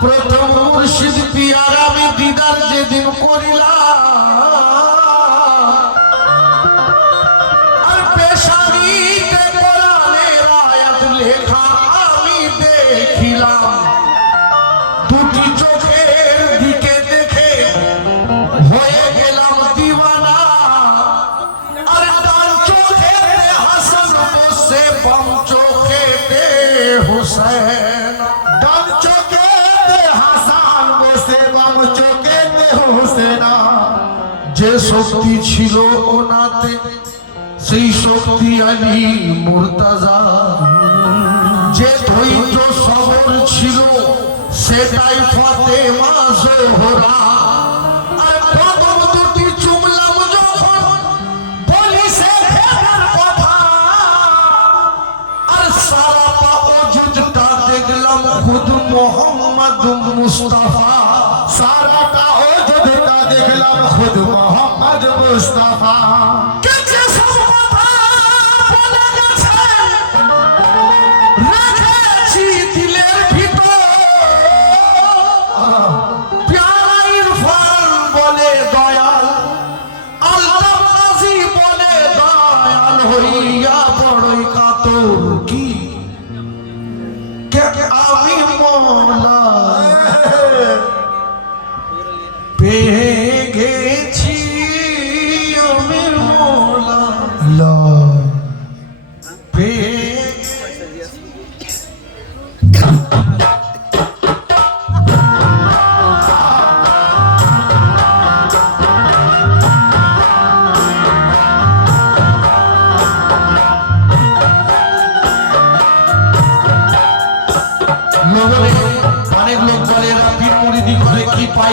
প্রথম মুর্শিদ পিয়ার দিদার যেদিন করিলাম। শক্তি ছিল ওনাতে, সেই শক্তি আলী মুর্তাজা। যে ধৈর্য সবর ছিল, সেটাই জোহরা। পা দেখলাম খুদ মোহাম্মদ মুস্তাফা। সারাটা অযোধ্যা দেখলাম খুদ মোহাম্মদ মুস্তাফা। বলে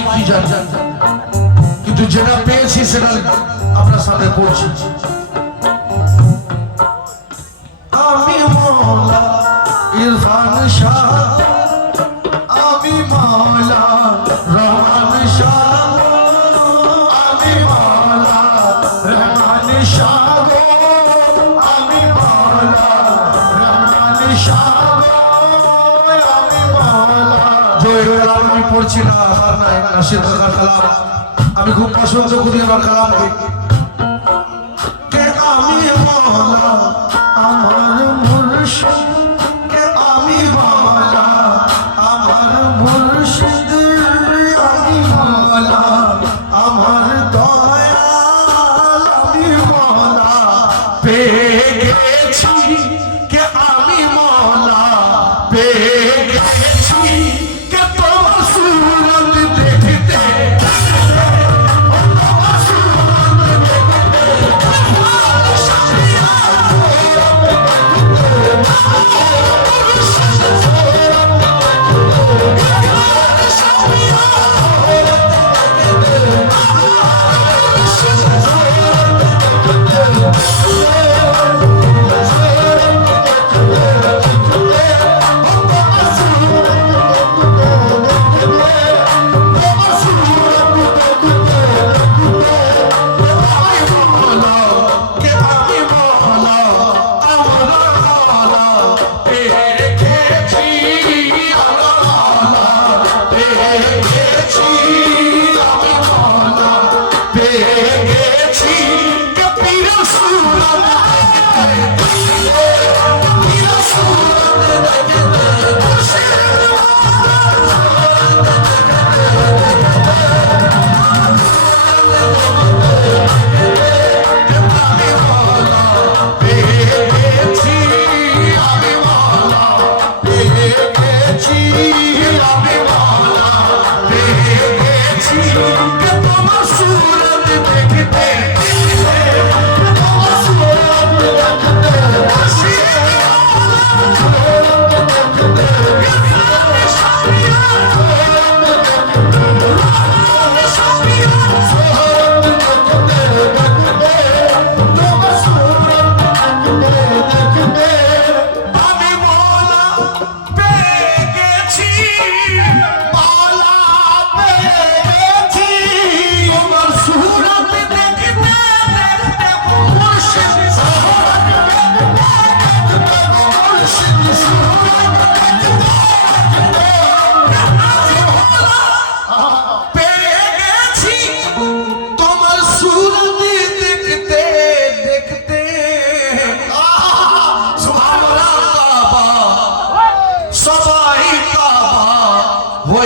পাই কি জানে কিন্তু যেটা পেয়েছি সেটা আপনার সামনে পড়ছি আমি মৌলা ইরফান শাহ, আমি মাওলা রহমান শাহ, আমি মাওলা রহমান শাহ। আমি মাওলা রহমান শাহ। আমি মাওলা যে কালাম আমি পড়ছি না কাকার কালাম। আমি খুব পছন্দ করি আমার কালামকে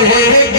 है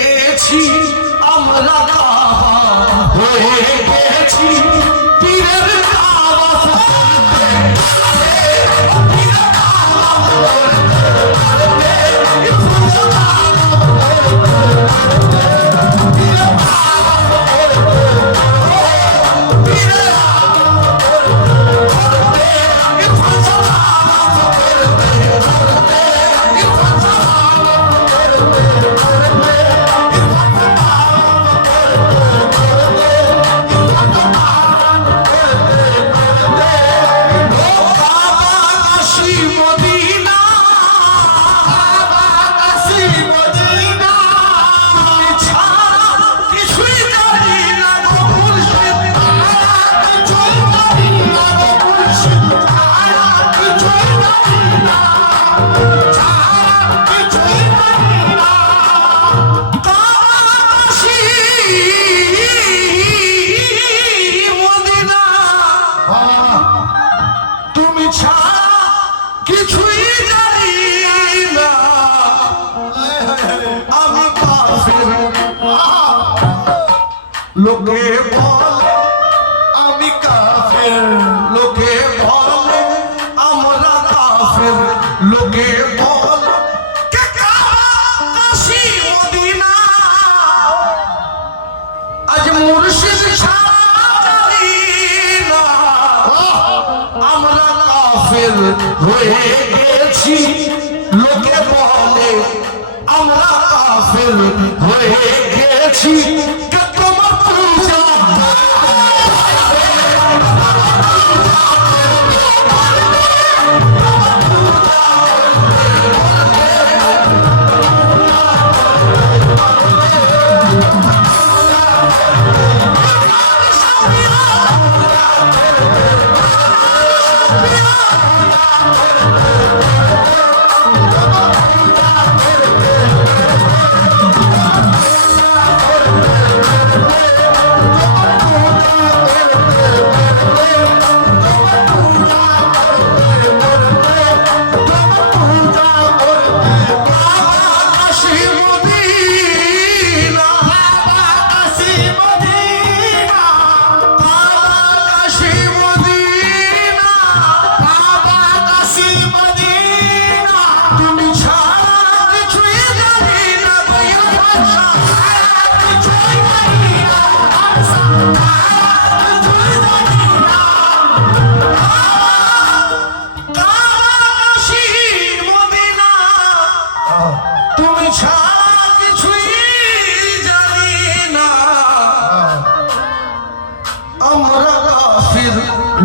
কিছুই জানি না। আমি পাশের লোকে বলে কাফের। লোকে বলে আমরা কাফের। লোকে হয়ে গেছি। লোকে বলে আমরা কাফের হয়ে গেছি।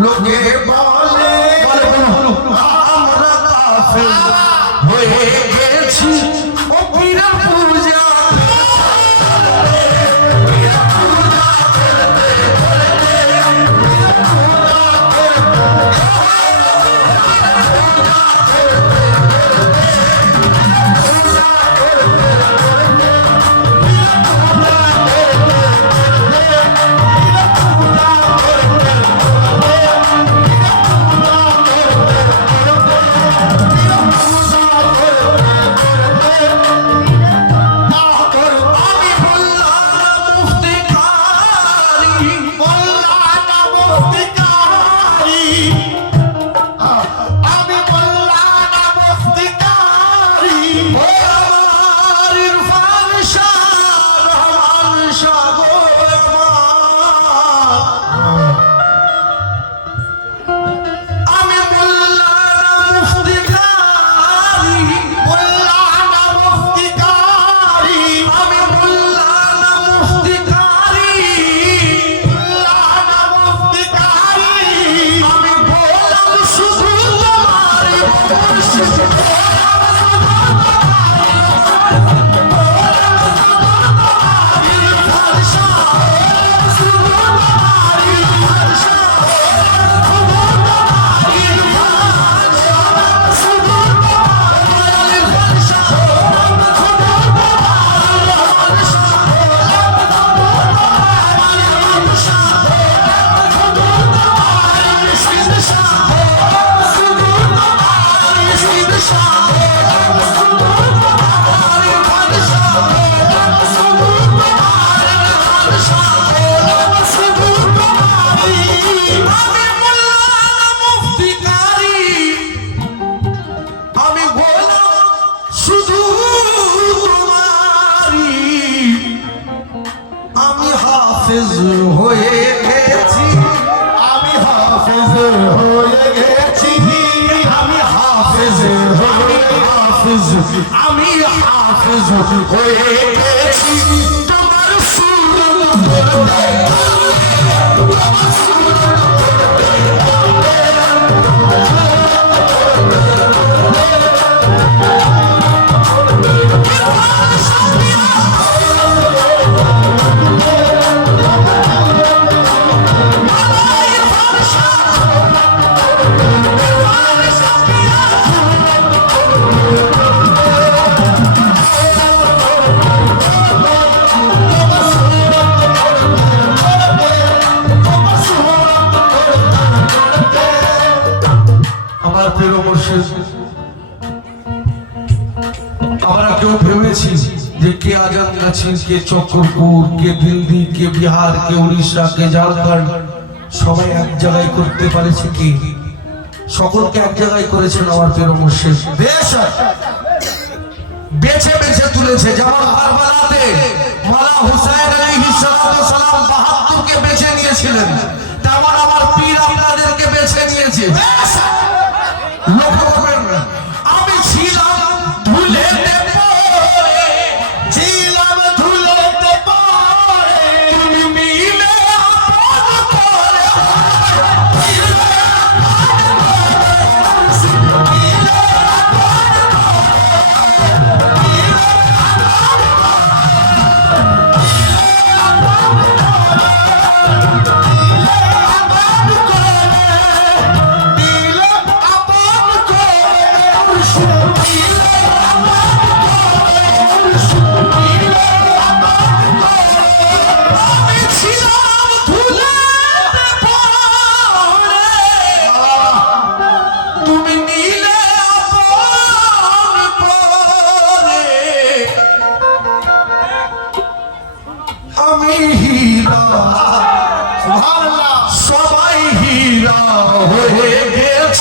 লোকে বলে আমরা কাফের হয়ে I wanna shoot you. I wanna হাফেজ হয়ে গেছি। তোমার সুর কে চক্রপুর, কে দিল্লি, কে বিহার, কে উড়িষ্যা, কে ঝাড়খণ্ড, সবাই এক জায়গায় করতে পারেছে কি? সকলকে এক জায়গায় করেছেন আমার প্রিয় মুর্শিদ। বেশ! বেছে বেছে তুলেছে যেমন বেছে নিয়েছিলেন। তেমন আমার পীর আপনাদেরকে বেছে নিয়েছে। লক্ষ্য করবেন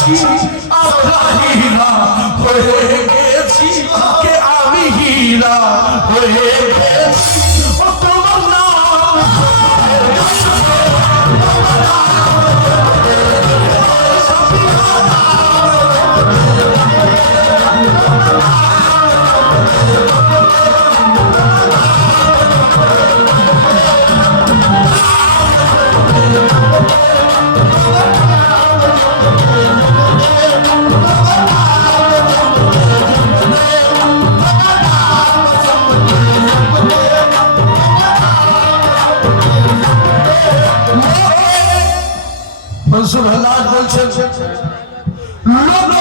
গেছি আমরা হীরা হয়ে গেছি আমি হীরা? হয়ে হাল্লাজ বলছেন লোকে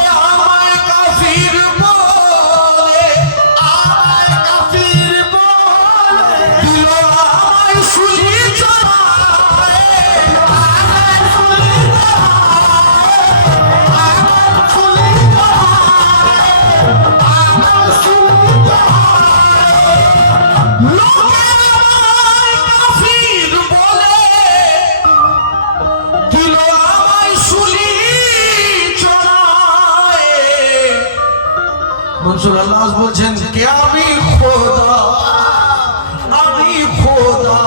মনসুর আল্লাহ বলছেন কে আমি? খোদা। আমি খোদা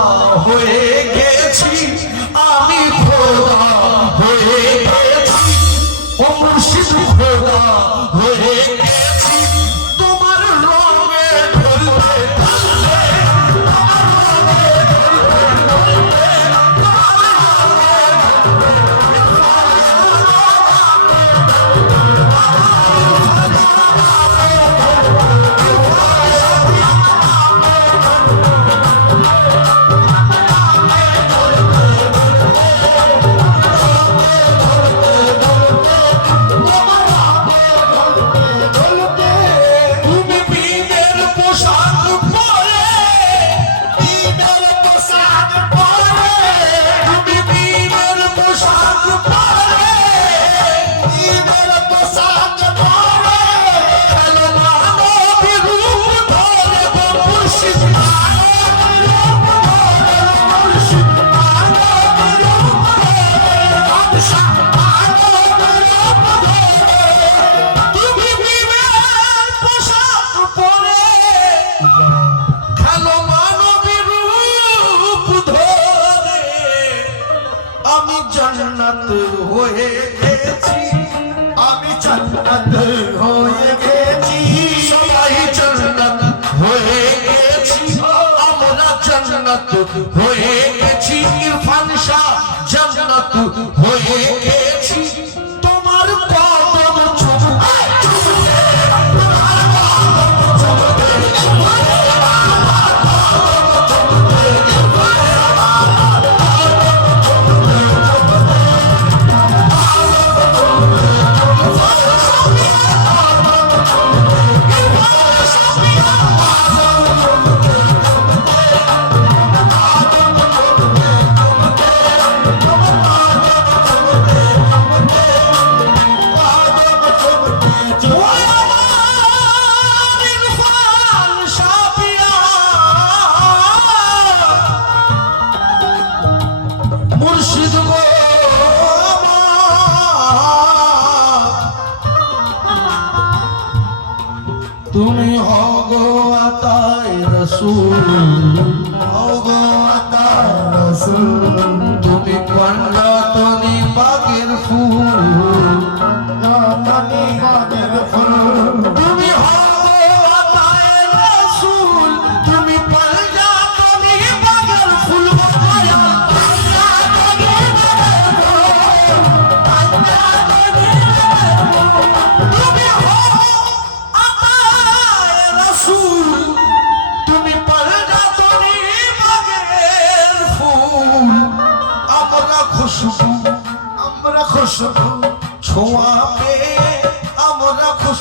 হয়ে গেছি। জন্নত হয়ে গেছি। আমি জন্নত হয়ে গেছি। সবাই জন্নত হয়ে গেছি। আমরা জন্নত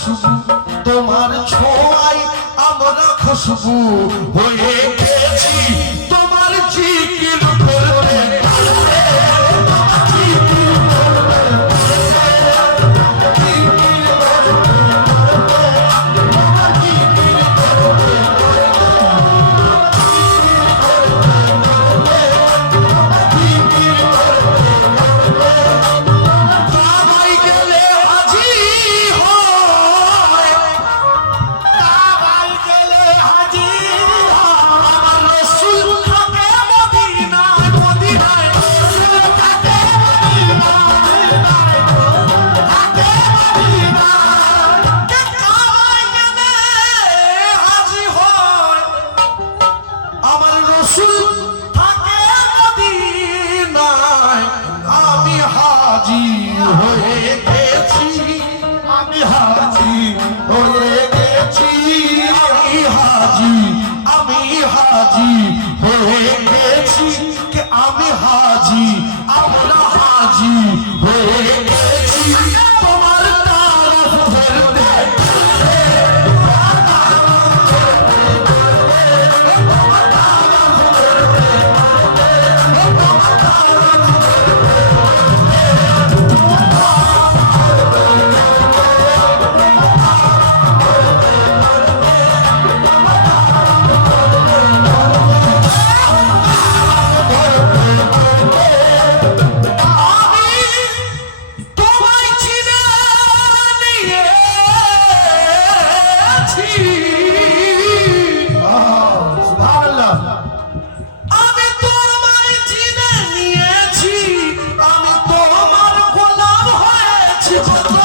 খুশবু তোমার ছোঁয়ায় আমরা খুশবু হয়ে Just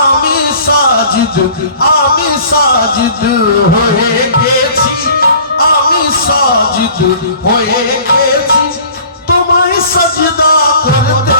আমি সাজিদ আমি সাজিদ হয়ে গেছি। আমি সাজিদ হয়ে গেছি। তোমায় সাজদা করতে